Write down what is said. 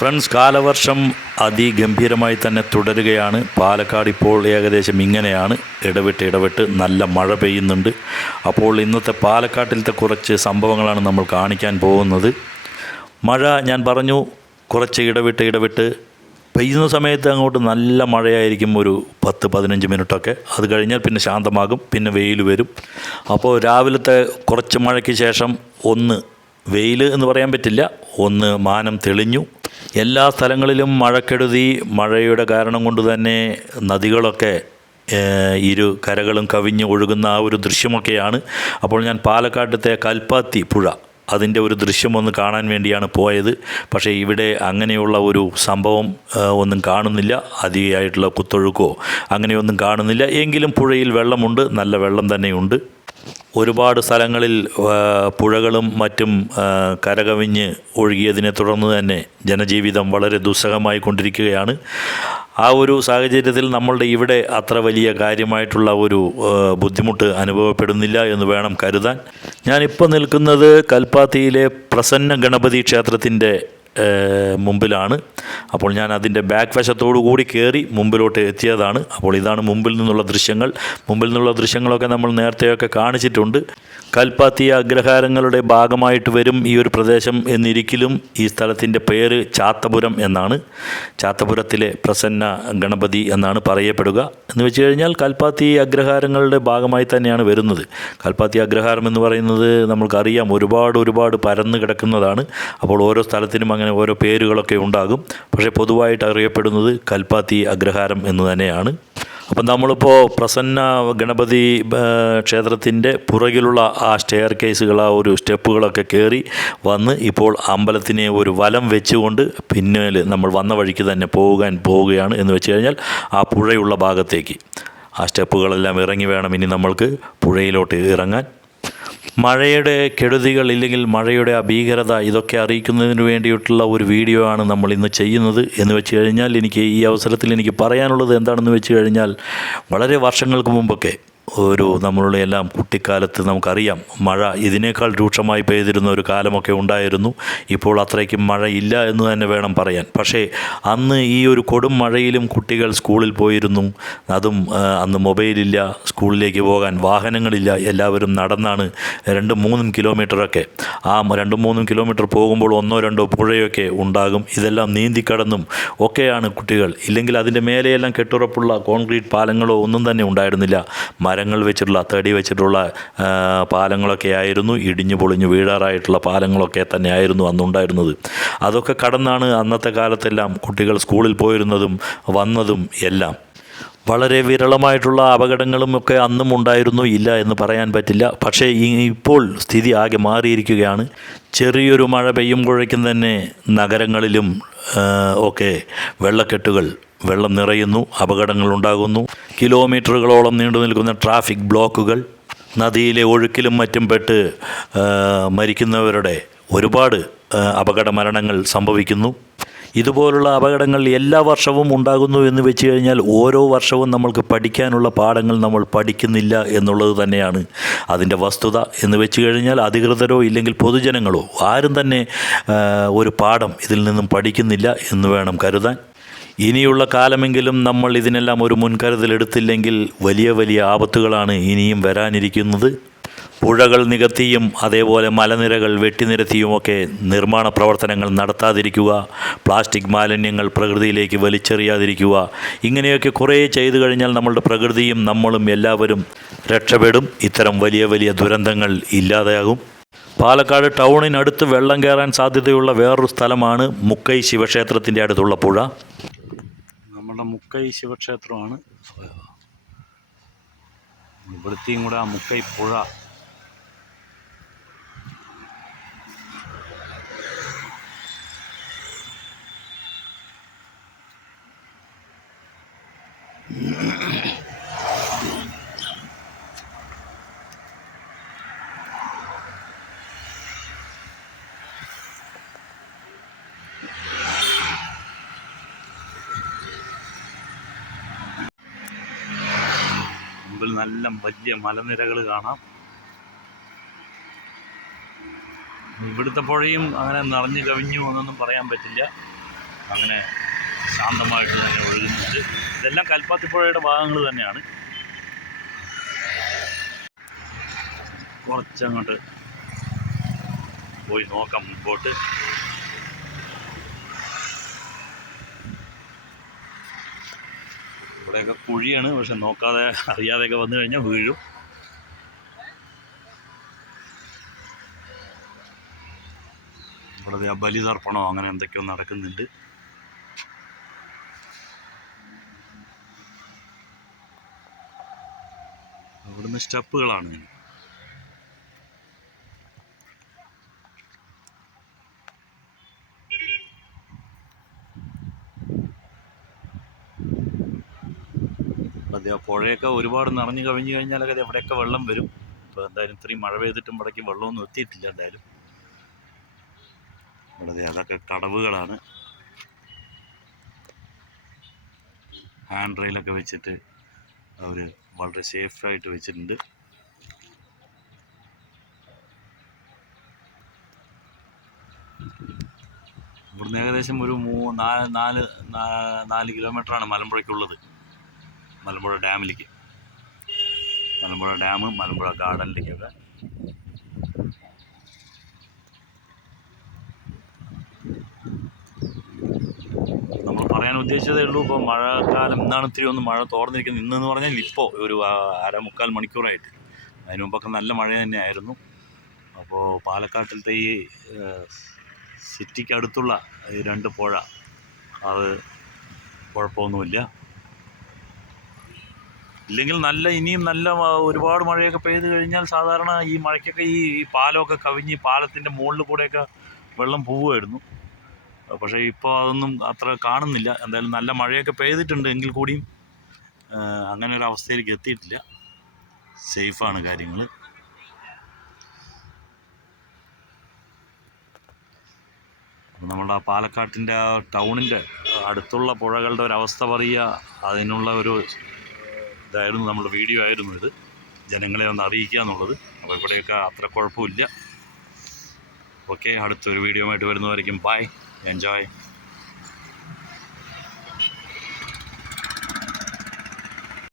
Friends, കാലവർഷം അതിഗംഭീരമായി തന്നെ തുടരുകയാണ്. പാലക്കാട് ഇപ്പോൾ ഏകദേശം ഇങ്ങനെയാണ്, ഇടവിട്ട് നല്ല മഴ പെയ്യുന്നുണ്ട്. അപ്പോൾ ഇന്നത്തെ പാലക്കാട്ടിലത്തെ കുറച്ച് സംഭവങ്ങളാണ് നമ്മൾ കാണിക്കാൻ പോകുന്നത്. മഴ ഞാൻ പറഞ്ഞു കുറച്ച് ഇടവിട്ട് പെയ്യുന്ന സമയത്ത് അങ്ങോട്ട് നല്ല മഴയായിരിക്കും, ഒരു 10-15 മിനിറ്റൊക്കെ. അത് കഴിഞ്ഞാൽ പിന്നെ ശാന്തമാകും, പിന്നെ വെയിൽ വരും. അപ്പോൾ രാവിലത്തെ കുറച്ച് മഴയ്ക്ക് ശേഷം ഒന്ന് വെയിൽ എന്ന് പറയാൻ പറ്റില്ല, ഒന്ന് മാനം തെളിഞ്ഞു. എല്ലാ സ്ഥലങ്ങളിലും മഴക്കെടുതി. മഴയുടെ കാരണം കൊണ്ട് തന്നെ നദികളൊക്കെ ഇരു കരകളും കവിഞ്ഞ് ഒഴുകുന്ന ആ ഒരു ദൃശ്യമൊക്കെയാണ്. അപ്പോൾ ഞാൻ പാലക്കാട്ടത്തെ കൽപ്പാത്തി പുഴ, അതിൻ്റെ ഒരു ദൃശ്യം ഒന്ന് കാണാൻ വേണ്ടിയാണ് പോയത്. പക്ഷേ ഇവിടെ അങ്ങനെയുള്ള ഒരു സംഭവം ഒന്നും കാണുന്നില്ല. അതിയായിട്ടുള്ള കുത്തൊഴുക്കോ അങ്ങനെയൊന്നും കാണുന്നില്ല. എങ്കിലും പുഴയിൽ വെള്ളമുണ്ട്, നല്ല വെള്ളം തന്നെയുണ്ട്. ഒരുപാട് സ്ഥലങ്ങളിൽ പുഴകളും മറ്റും കരകവിഞ്ഞ് ഒഴുകിയതിനെ തുടർന്ന് തന്നെ ജനജീവിതം വളരെ ദുസ്സഹമായി കൊണ്ടിരിക്കുകയാണ്. ആ ഒരു സാഹചര്യത്തിൽ നമ്മളുടെ ഇവിടെ അത്ര വലിയ കാര്യമായിട്ടുള്ള ഒരു ബുദ്ധിമുട്ട് അനുഭവപ്പെടുന്നില്ല എന്ന് വേണം കരുതാൻ. ഞാനിപ്പോൾ നിൽക്കുന്നത് കൽപ്പാത്തിയിലെ പ്രസന്ന ഗണപതി ക്ഷേത്രത്തിൻ്റെ മുമ്പിലാണ്. അപ്പോൾ ഞാൻ അതിൻ്റെ ബാക്ക് വശത്തോടു കൂടി കയറി മുമ്പിലോട്ട് എത്തിയതാണ്. അപ്പോൾ ഇതാണ് മുമ്പിൽ നിന്നുള്ള ദൃശ്യങ്ങൾ. മുമ്പിൽ നിന്നുള്ള ദൃശ്യങ്ങളൊക്കെ നമ്മൾ നേരത്തെയൊക്കെ കാണിച്ചിട്ടുണ്ട്. കൽപ്പാത്തി അഗ്രഹാരങ്ങളുടെ ഭാഗമായിട്ട് വരും ഈ ഒരു പ്രദേശം എന്നിരിക്കലും ഈ സ്ഥലത്തിൻ്റെ പേര് ചാത്തപുരം എന്നാണ്. ചാത്തപുരത്തിലെ പ്രസന്ന ഗണപതി എന്നാണ് പറയപ്പെടുക. എന്ന് വെച്ച് കഴിഞ്ഞാൽ കൽപ്പാത്തി അഗ്രഹാരങ്ങളുടെ ഭാഗമായി തന്നെയാണ് വരുന്നത്. കൽപ്പാത്തി അഗ്രഹാരം എന്ന് പറയുന്നത് നമ്മൾക്കറിയാം, ഒരുപാട് പരന്ന് കിടക്കുന്നതാണ്. അപ്പോൾ ഓരോ സ്ഥലത്തിനും അങ്ങനെ ഓരോ പേരുകളൊക്കെ ഉണ്ടാകും. പക്ഷേ പൊതുവായിട്ട് അറിയപ്പെടുന്നത് കൽപ്പാത്തി അഗ്രഹാരം എന്ന് തന്നെയാണ്. അപ്പം നമ്മളിപ്പോൾ പ്രസന്ന ഗണപതി ക്ഷേത്രത്തിൻ്റെ പുറകിലുള്ള ആ സ്റ്റെയർ കേസുകൾ, ആ ഒരു സ്റ്റെപ്പുകളൊക്കെ കയറി വന്ന് ഇപ്പോൾ അമ്പലത്തിനെ ഒരു വലം വെച്ചുകൊണ്ട് പിന്നിൽ നമ്മൾ വന്ന വഴിക്ക് തന്നെ പോവുകയാണ്. എന്ന് വെച്ച് കഴിഞ്ഞാൽ ആ പുഴയുള്ള ഭാഗത്തേക്ക് ആ സ്റ്റെപ്പുകളെല്ലാം ഇറങ്ങി വേണം ഇനി നമ്മൾക്ക് പുഴയിലോട്ട് ഇറങ്ങാൻ. മഴയുടെ കെടുതികൾ ഇല്ലെങ്കിൽ മഴയുടെ ആ ഭീകരത ഇതൊക്കെ അറിയിക്കുന്നതിന് വേണ്ടിയിട്ടുള്ള ഒരു വീഡിയോ ആണ് നമ്മൾ ഇന്ന് ചെയ്യുന്നത്. എന്ന് വെച്ച് കഴിഞ്ഞാൽ ഈ അവസരത്തിൽ എനിക്ക് പറയാനുള്ളത് എന്താണെന്ന് വെച്ച് കഴിഞ്ഞാൽ, വളരെ വർഷങ്ങൾക്ക് മുമ്പൊക്കെ നമ്മളുടെ എല്ലാം കുട്ടിക്കാലത്ത് നമുക്കറിയാം, മഴ ഇതിനേക്കാൾ രൂക്ഷമായി പെയ്തിരുന്ന ഒരു കാലമൊക്കെ ഉണ്ടായിരുന്നു. ഇപ്പോൾ അത്രയ്ക്കും മഴ ഇല്ല എന്ന് തന്നെ വേണം പറയാൻ. പക്ഷേ അന്ന് ഈ ഒരു കൊടും മഴയിലും കുട്ടികൾ സ്കൂളിൽ പോയിരുന്നു. അതും അന്ന് മൊബൈലില്ല, സ്കൂളിലേക്ക് പോകാൻ വാഹനങ്ങളില്ല. എല്ലാവരും നടന്നാണ് 2-3 കിലോമീറ്ററൊക്കെ. ആ 2-3 കിലോമീറ്റർ പോകുമ്പോൾ 1-2 പുഴയൊക്കെ ഉണ്ടാകും. ഇതെല്ലാം നീന്തിക്കടന്നും ഒക്കെയാണ് കുട്ടികൾ. ഇല്ലെങ്കിൽ അതിൻ്റെ മേലെയെല്ലാം കെട്ടുറപ്പുള്ള കോൺക്രീറ്റ് പാലങ്ങളോ ഒന്നും തന്നെ ഉണ്ടായിരുന്നില്ല. മരങ്ങൾ വെച്ചിട്ടുള്ള, തടി വെച്ചിട്ടുള്ള പാലങ്ങളൊക്കെ ആയിരുന്നു. ഇടിഞ്ഞു പൊളിഞ്ഞു വീഴാറായിട്ടുള്ള പാലങ്ങളൊക്കെ തന്നെ ആയിരുന്നു അന്നുണ്ടായിരുന്നത്. അതൊക്കെ കടന്നാണ് അന്നത്തെ കാലത്തെല്ലാം കുട്ടികൾ സ്കൂളിൽ പോയിരുന്നതും വന്നതും എല്ലാം. വളരെ വിരളമായിട്ടുള്ള അപകടങ്ങളും ഒക്കെ അന്നും ഉണ്ടായിരുന്നു, ഇല്ല എന്ന് പറയാൻ പറ്റില്ല. പക്ഷേ ഇപ്പോൾ സ്ഥിതി ആകെ മാറിയിരിക്കുകയാണ്. ചെറിയൊരു മഴ പെയ്യുമ്പോഴേക്കും തന്നെ നഗരങ്ങളിലും ഒക്കെ വെള്ളം നിറയുന്നു, അപകടങ്ങൾ ഉണ്ടാകുന്നു. കിലോമീറ്ററുകളോളം നീണ്ടു നിൽക്കുന്ന ട്രാഫിക് ബ്ലോക്കുകൾ, നദിയിലെ ഒഴുക്കിലും മറ്റും പെട്ട് മരിക്കുന്നവരുടെ ഒരുപാട് അപകട മരണങ്ങൾ സംഭവിക്കുന്നു. ഇതുപോലുള്ള അപകടങ്ങൾ എല്ലാ വർഷവും ഉണ്ടാകുന്നു എന്ന് വെച്ച് കഴിഞ്ഞാൽ ഓരോ വർഷവും നമ്മൾക്ക് പഠിക്കാനുള്ള പാഠങ്ങൾ നമ്മൾ പഠിക്കുന്നില്ല എന്നുള്ളത് തന്നെയാണ് അതിൻ്റെ വസ്തുത. എന്ന് വെച്ച് കഴിഞ്ഞാൽ അധികൃതരോ ഇല്ലെങ്കിൽ പൊതുജനങ്ങളോ ആരും തന്നെ ഒരു പാഠം ഇതിൽ നിന്നും പഠിക്കുന്നില്ല എന്ന് വേണം കരുതാൻ. ഇനിയുള്ള കാലമെങ്കിലും നമ്മൾ ഇതിനെല്ലാം ഒരു മുൻകരുതലെടുത്തില്ലെങ്കിൽ വലിയ ആപത്തുകളാണ് ഇനിയും വരാനിരിക്കുന്നത്. പുഴകൾ നികത്തിയും അതേപോലെ മലനിരകൾ വെട്ടിനിരത്തിയുമൊക്കെ നിർമ്മാണ പ്രവർത്തനങ്ങൾ നടത്താതിരിക്കുക, പ്ലാസ്റ്റിക് മാലിന്യങ്ങൾ പ്രകൃതിയിലേക്ക് വലിച്ചെറിയാതിരിക്കുക, ഇങ്ങനെയൊക്കെ കുറേ ചെയ്തു കഴിഞ്ഞാൽ നമ്മളുടെ പ്രകൃതിയും നമ്മളും എല്ലാവരും രക്ഷപ്പെടും. ഇത്തരം വലിയ ദുരന്തങ്ങൾ ഇല്ലാതെയാകും. പാലക്കാട് ടൗണിനടുത്ത് വെള്ളം കയറാൻ സാധ്യതയുള്ള വേറൊരു സ്ഥലമാണ് മുക്കൈ ശിവക്ഷേത്രത്തിൻ്റെ അടുത്തുള്ള പുഴ. നമ്മുടെ മുക്കൈ ശിവക്ഷേത്രമാണ്. ഇവിടുത്തെയും കൂടെ ആ മുക്കൈ പുഴ. മുമ്പിൽ നല്ല വലിയ മലനിരകൾ കാണാം. ഇവിടുത്തെ പുഴയും അങ്ങനെ നിറഞ്ഞു കവിഞ്ഞു എന്നൊന്നും പറയാൻ പറ്റില്ല. അങ്ങനെ ശാന്തമായിട്ട് തന്നെ ഒഴുകുന്നുണ്ട്. ഇതെല്ലാം കൽപ്പാത്തിപ്പുഴയുടെ ഭാഗങ്ങൾ തന്നെയാണ്. കുറച്ചങ്ങോട്ട് പോയി നോക്കാം മുമ്പോട്ട്. ഇവിടെയൊക്കെ കുഴിയാണ്, പക്ഷെ നോക്കാതെ അറിയാതെയൊക്കെ വന്നു കഴിഞ്ഞാൽ വീഴും. ഇവിടെ ബലിതർപ്പണമോ അങ്ങനെ എന്തൊക്കെയോ നടക്കുന്നുണ്ട്. ഇവിടുന്ന് സ്റ്റെപ്പുകളാണ്. പുഴയൊക്കെ ഒരുപാട് നിറഞ്ഞു കവിഞ്ഞു കഴിഞ്ഞാലൊക്കെ എവിടെയൊക്കെ വെള്ളം വരും. ഇപ്പോൾ എന്തായാലും ഇത്രയും മഴ പെയ്തിട്ടും ഇവിടേക്ക് വെള്ളമൊന്നും എത്തിയിട്ടില്ല. എന്തായാലും ഇവിടെ അതൊക്കെ കടവുകളാണ്. ഹാൻഡ് റെയിലൊക്കെ വെച്ചിട്ട് അവർ വളരെ സേഫായിട്ട് വെച്ചിട്ടുണ്ട്. ഇവിടുന്ന് ഏകദേശം ഒരു 4 കിലോമീറ്ററാണ് മലമ്പുഴയ്ക്കുള്ളത്. മലമ്പുഴ ഡാമിലേക്ക്, മലമ്പുഴ ഡാം, മലമ്പുഴ ഗാർഡനിലേക്കൊക്കെ. നമ്മൾ പറയാൻ ഉദ്ദേശിച്ചതേ ഉള്ളൂ. ഇപ്പോൾ മഴക്കാലം ഇന്നാണ് ഇത്തിരി ഒന്ന് മഴ തോർന്നിരിക്കുന്നത്. ഇന്നെന്ന് പറഞ്ഞാൽ ഇപ്പോൾ ഒരു 1/4 മണിക്കൂറായിട്ട്. അതിന് മുമ്പൊക്കെ നല്ല മഴ തന്നെയായിരുന്നു. അപ്പോൾ പാലക്കാട്ടിലത്തെ ഈ സിറ്റിക്ക് അടുത്തുള്ള ഈ 2 പുഴ അത് കുഴപ്പമൊന്നുമില്ല. ഇല്ലെങ്കിൽ ഇനിയും നല്ല ഒരുപാട് മഴയൊക്കെ പെയ്ത് കഴിഞ്ഞാൽ സാധാരണ ഈ മഴയ്ക്കൊക്കെ ഈ പാലമൊക്കെ കവിഞ്ഞ് പാലത്തിൻ്റെ മുകളിൽ കൂടെയൊക്കെ വെള്ളം പോവുമായിരുന്നു. പക്ഷേ ഇപ്പോൾ അതൊന്നും അത്ര കാണുന്നില്ല. എന്തായാലും നല്ല മഴയൊക്കെ പെയ്തിട്ടുണ്ട് എങ്കിൽ കൂടിയും അങ്ങനെ ഒരു അവസ്ഥയിലേക്ക് എത്തിയിട്ടില്ല. സേഫാണ് കാര്യങ്ങൾ. നമ്മുടെ പാലക്കാട്ടിൻ്റെ ടൗണിൻ്റെ അടുത്തുള്ള പുഴകളുടെ ഒരവസ്ഥ പറയുക, അതിനുള്ള ഒരു ഇതായിരുന്നു നമ്മുടെ വീഡിയോ ആയിരുന്നു ഇത്. ജനങ്ങളെ ഒന്ന് അറിയിക്കുക എന്നുള്ളത്. അപ്പോൾ ഇവിടെയൊക്കെ അത്ര കുഴപ്പമില്ല. ഓക്കെ, അടുത്തൊരു വീഡിയോ ആയിട്ട് വരുന്നതായിരിക്കും. Bye, enjoy.